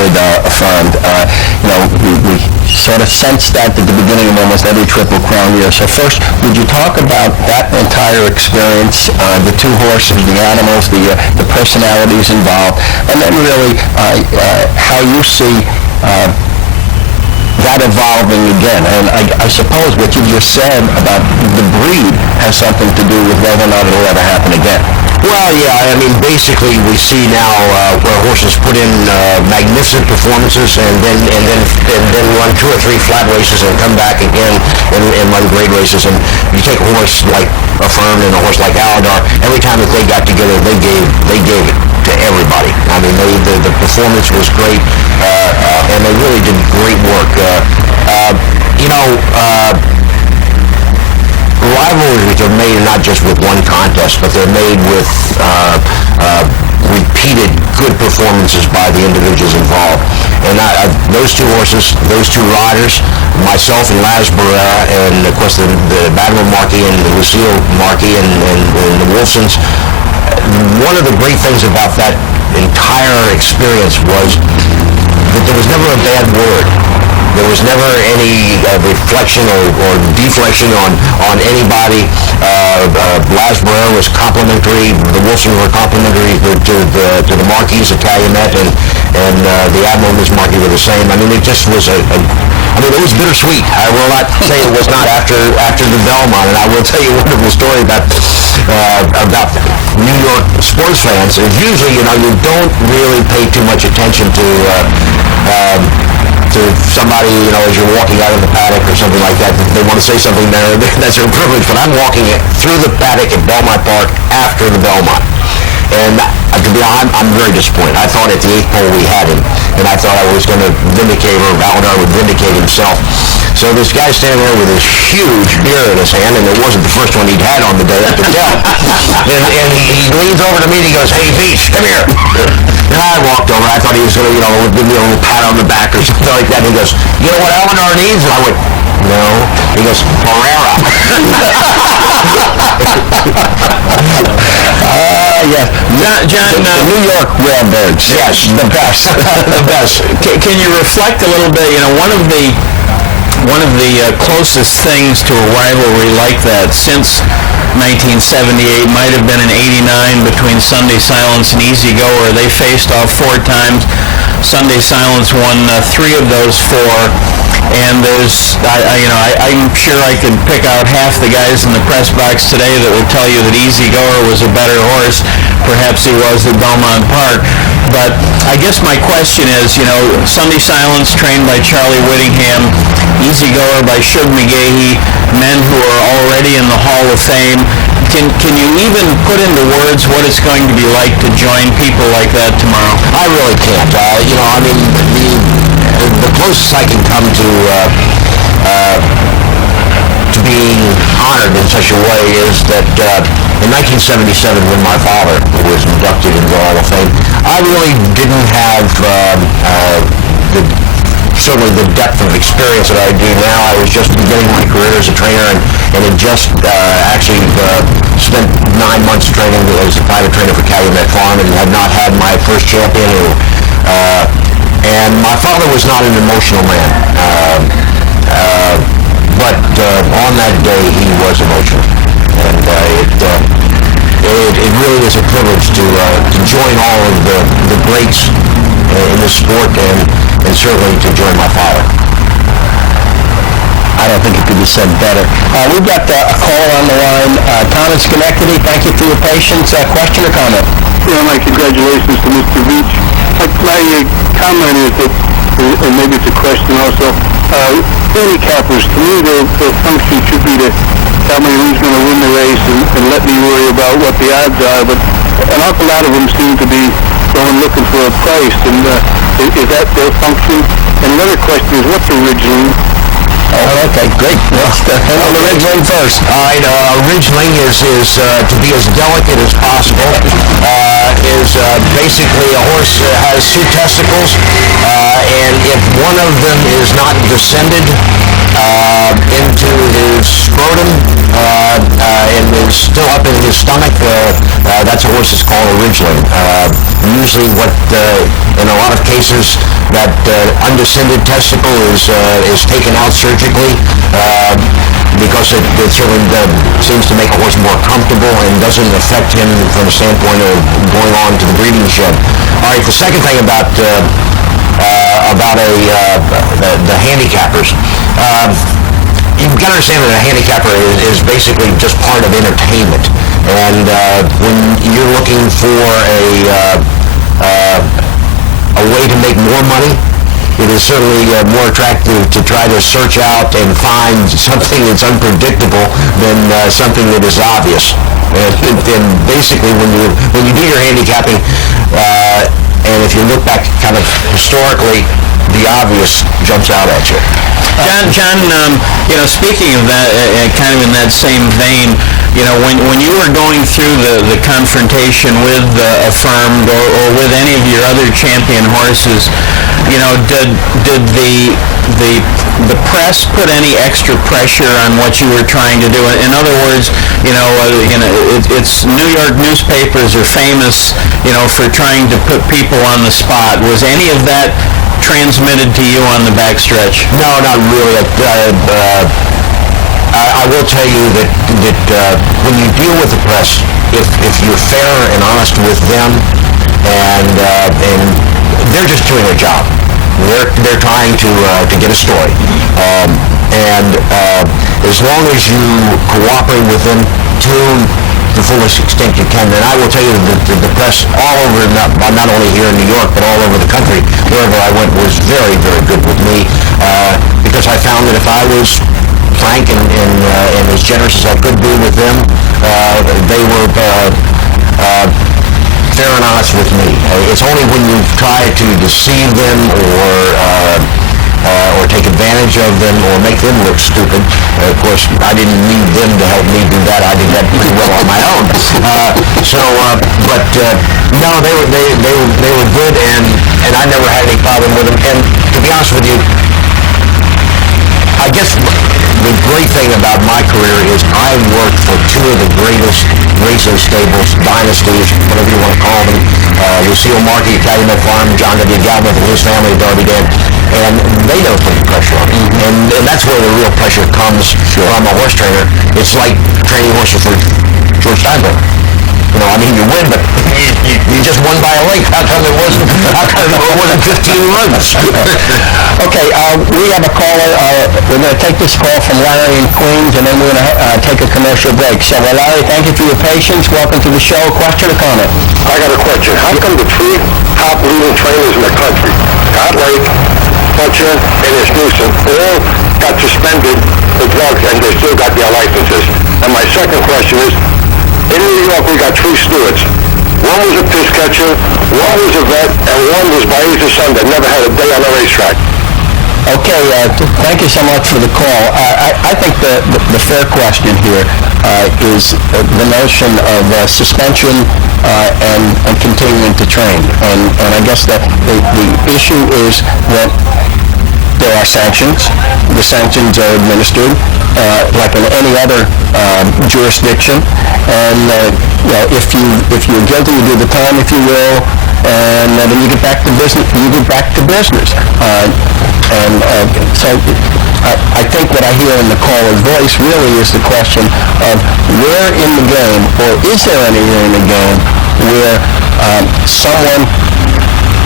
word affirmed. We sort of sensed that at the beginning of almost every Triple Crown year. So first, would you talk about that entire experience, the two horses, the animals, the personalities involved, and then really how you see that evolving again? And I suppose what you just said about the breed has something to do with whether or not it'll ever happen again. Well, yeah, I mean, basically we see now where horses put in magnificent performances and then run 2 or 3 flat races and come back again and run great races. And you take a horse like Affirmed and a horse like Aladar, every time that they got together, they gave it to everybody. I mean, the performance was great, and they really did great work. Rivalries are made not just with one contest, but they're made with repeated good performances by the individuals involved. And those two horses, those two riders, myself and Laz Barrera, and of course the Admiral Markey and the Lucille Markey and the Wolfsons, one of the great things about that entire experience was that there was never a bad word. There was never any reflection or deflection on anybody. Laz Barrera was complimentary. The Wolfsons were complimentary to the Marquis at Calumet, and the Admiral and Miss Marquis were the same. I mean, it just was it was bittersweet. I will not say it was not after the Belmont, and I will tell you a wonderful story about New York sports fans. Is usually, you don't really pay too much attention to somebody, as you're walking out of the paddock or something like that. They want to say something there, that's their privilege, but I'm walking through the paddock at Belmont Park after the Belmont. And to be honest, I'm very disappointed. I thought at the 8th pole we had him, and I thought I was going to vindicate, or Aladar would vindicate himself. So this guy standing there with this huge beer in his hand, and it wasn't the first one he'd had on the day, I can tell. and he leans over to me and he goes, "Hey, Vietch, come here." And I walked over. I thought he was going to, give me a little pat on the back or something like that. And he goes, "You know what Aladar needs?" And I went, "No." He goes, "Barrera." Yes. John, the New York Railbirds. Yes, the best. The best. Can you reflect a little bit? One of the closest things to a rivalry like that since 1978 might have been in '89 between Sunday Silence and Easy Goer. They faced off 4 times. Sunday Silence won 3 of those 4. And I'm sure I could pick out half the guys in the press box today that would tell you that Easy Goer was a better horse. Perhaps he was at Belmont Park. But I guess my question is, Sunday Silence trained by Charlie Whittingham, Easy Goer by Shug McGahee, men who are already in the Hall of Fame. Can you even put into words what it's going to be like to join people like that tomorrow? I really can't. The closest I can come to being honored in such a way is that in 1977, when my father was inducted into the Hall of Fame, I really didn't have certainly the depth of experience that I do now. I was just beginning my career as a trainer and had just actually spent 9 months training as a private trainer for Calumet Farm and had not had my first champion. And my father was not an emotional man, but on that day he was emotional, and it really is a privilege to join all of the greats in this sport, and certainly to join my father. I don't think it could be said better. We've got a caller on the line. Tom in Schenectady, thank you for your patience. Question or comment? Yeah, my congratulations to Mr. Vietch. My comment is that, and maybe it's a question also, handicappers, to me, their function should be to tell me who's going to win the race and let me worry about what the odds are, but an awful lot of them seem to be going looking for a price, and is that their function? And another question is, what's originally? Oh, okay, great. Let's handle the ridgeline first. All right, ridgeling is to be as delicate as possible. Is basically a horse has 2 testicles, and if one of them is not descended, into his scrotum, and is still up in his stomach. That's a horse that's called a ridgeling. Usually in a lot of cases, that undescended testicle is taken out surgically, because it certainly seems to make a horse more comfortable and doesn't affect him from the standpoint of going on to the breeding shed. All right, the second thing about the handicappers. You've got to understand that a handicapper is basically just part of entertainment. And when you're looking for a way to make more money, it is certainly more attractive to try to search out and find something that's unpredictable than something that is obvious. And basically, when you do your handicapping, and if you look back kind of historically, the obvious jumps out at you. John, speaking of that, kind of in that same vein, when you were going through the confrontation with Affirmed or with any of your other champion horses, did the press put any extra pressure on what you were trying to do? In other words, it's New York newspapers are famous, for trying to put people on the spot. Was any of that transmitted to you on the backstretch? No, not really. I will tell you that when you deal with the press, if you're fair and honest with them, and they're just doing their job. They're trying to get a story, and as long as you cooperate with them to the fullest extent you can, then I will tell you that the press all over, not only here in New York, but all over the country, wherever I went, was very, very good with me, because I found that if I was frank and as generous as I could be with them, they were fair and honest with me. It's only when you try to deceive them or take advantage of them or make them look stupid. Of course, I didn't need them to help me do that. I did that pretty well on my own. No, they were good, and I never had any problem with them. And to be honest with you, I guess the great thing about my career is I worked for two of the greatest racing stables, dynasties, whatever you want to call them. Lucille Markey, Calumet Farm, John W. Galbraith and his family, Darby Dan, and they don't put the pressure on me. And that's where the real pressure comes from a horse trainer. It's like training horses for George Steinbrenner. You win, but you just won by a length. How come it wasn't 15 runs? Okay, we have a caller. We're going to take this call from Larry in Queens, and then we're going to take a commercial break. So, Larry, thank you for your patience. Welcome to the show. Question or comment? I got a question. How come the three top leading trainers in the country, Scott Lake, Butcher, and Newsom, all got suspended for drugs and they still got their licenses? And my second question is, in New York, we got three stewards. One was a piss catcher, one was a vet, and one was my agent's son that never had a day on the racetrack. Okay, thank you so much for the call. I think the fair question here is the notion of suspension and continuing to train. And I guess the issue is that there are sanctions. The sanctions are administered like in any other jurisdiction. And if you're guilty, you do the time, if you will, and then you get back to business. So I think what I hear in the caller's voice really is the question of where in the game, or is there anywhere in the game where someone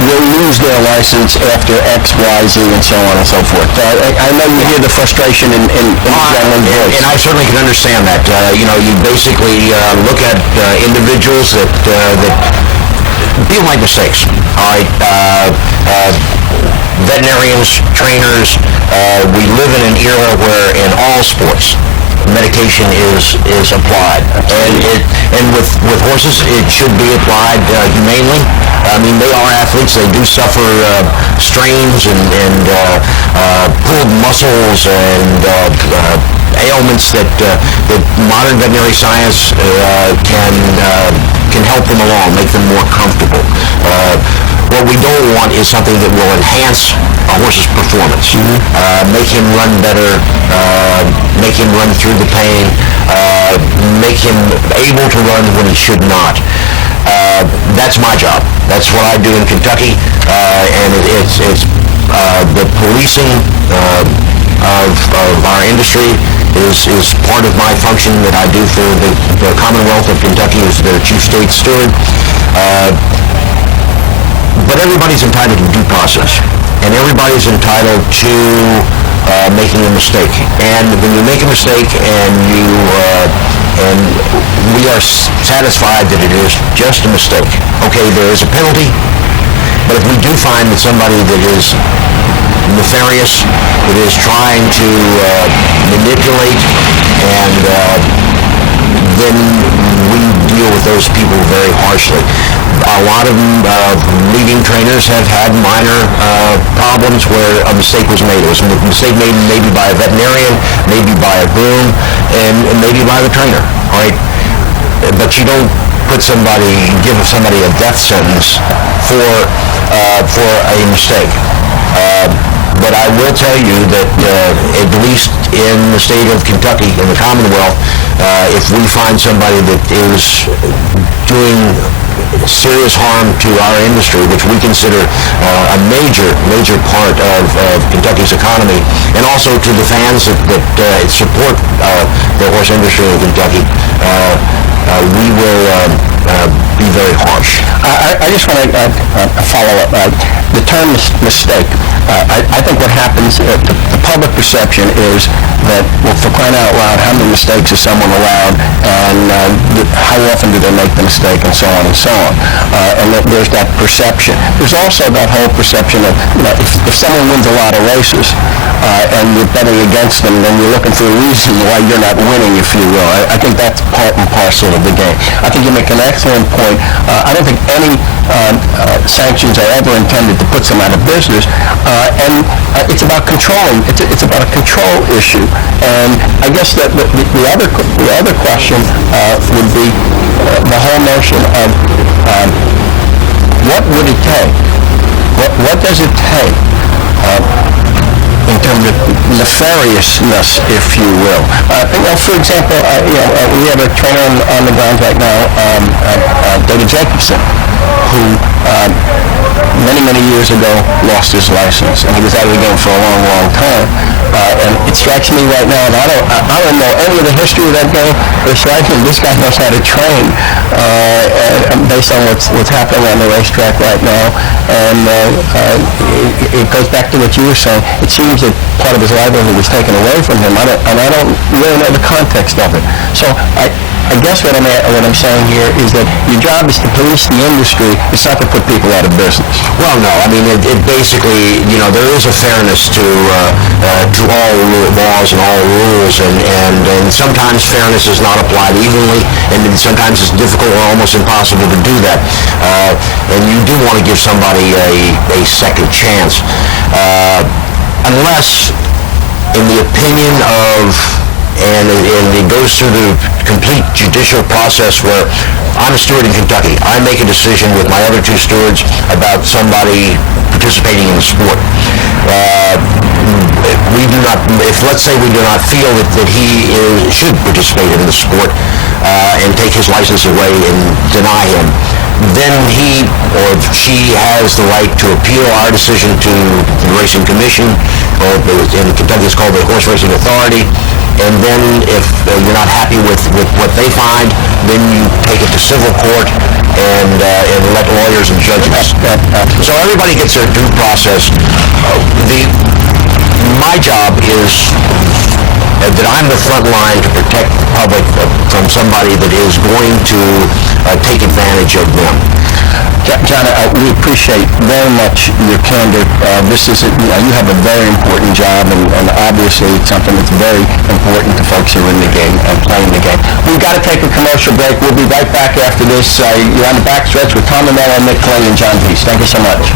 will lose their license after X, Y, Z, and so on and so forth. I know you hear the frustration in the gentleman's voice. And I certainly can understand that. You basically look at individuals that people make mistakes. All right, veterinarians, trainers. We live in an era where in all sports, medication is applied, and with horses it should be applied humanely. I mean, they are athletes. They do suffer strains and pulled muscles and ailments that modern veterinary science can help them along, make them more comfortable. What we don't want is something that will enhance a horse's performance, make him run better, make him run through the pain, make him able to run when he should not. That's my job. That's what I do in Kentucky, and it's the policing of our industry is part of my function that I do for the Commonwealth of Kentucky as their chief state steward. But everybody's entitled to due process, and everybody's entitled to making a mistake. And when you make a mistake and we are satisfied that it is just a mistake, okay, there is a penalty, but if we do find that somebody that is nefarious, that is trying to manipulate, and then we deal with those people very harshly. A lot of leading trainers have had minor problems where a mistake was made. It was a mistake made maybe by a veterinarian, maybe by a groom, and maybe by the trainer, all right? But you don't give somebody a death sentence for a mistake. But I will tell you that at least in the state of Kentucky, in the Commonwealth, if we find somebody that is doing serious harm to our industry, which we consider a major part of Kentucky's economy, and also to the fans that support the horse industry in Kentucky, we will be very harsh. I just want to follow up. The term mistake, I think what happens, the public perception is that, well, for crying out loud, how many mistakes is someone allowed, and how often do they make the mistake, and so on and so on. And there's that perception. There's also that whole perception of, if someone wins a lot of races, and you're betting against them, then you're looking for a reason why you're not winning, if you will. I think that's part and parcel of the game. I think you make an excellent point. I don't think any sanctions are ever intended to put some out of business, and it's about controlling. It's about a control issue. And I guess that the other question would be the whole notion of what would it take? What does it take? In terms of nefariousness, if you will. For example, we have a trainer on the ground right now, David Jacobson, who many years ago lost his license, and he was out of the game for a long time. And it strikes me right now, and I don't know any of the history of that game, but it strikes me this guy knows how to train, and based on what's happening on the racetrack right now. And it goes back to what you were saying. It seems that part of his livelihood was taken away from him. I don't really know the context of it. So I guess what I'm saying here is that your job is to police the industry. It's not to put people out of business. Well, no. I mean, it basically, there is a fairness to all laws and all rules, and sometimes fairness is not applied evenly, and sometimes it's difficult or almost impossible to do that. And you do want to give somebody a second chance, unless, in the opinion of, and it goes through the complete judicial process where I'm a steward in Kentucky. I make a decision with my other two stewards about somebody participating in the sport. Let's say we do not feel that he should participate in the sport, and take his license away and deny him, then he or she has the right to appeal our decision to the Racing Commission, or in Kentucky it's called the Horse Racing Authority. And then if you're not happy with what they find, then you take it to civil court and let lawyers and judges. So everybody gets their due process. My job is that I'm the front line to protect the public from somebody that is going to take advantage of them. John, we appreciate very much your candor. You have a very important job, and obviously it's something that's very important to folks who are in the game and playing the game. We've got to take a commercial break. We'll be right back after this. You're on the backstretch with Tom Amell, Nick Clay, and John Peace. Thank you so much.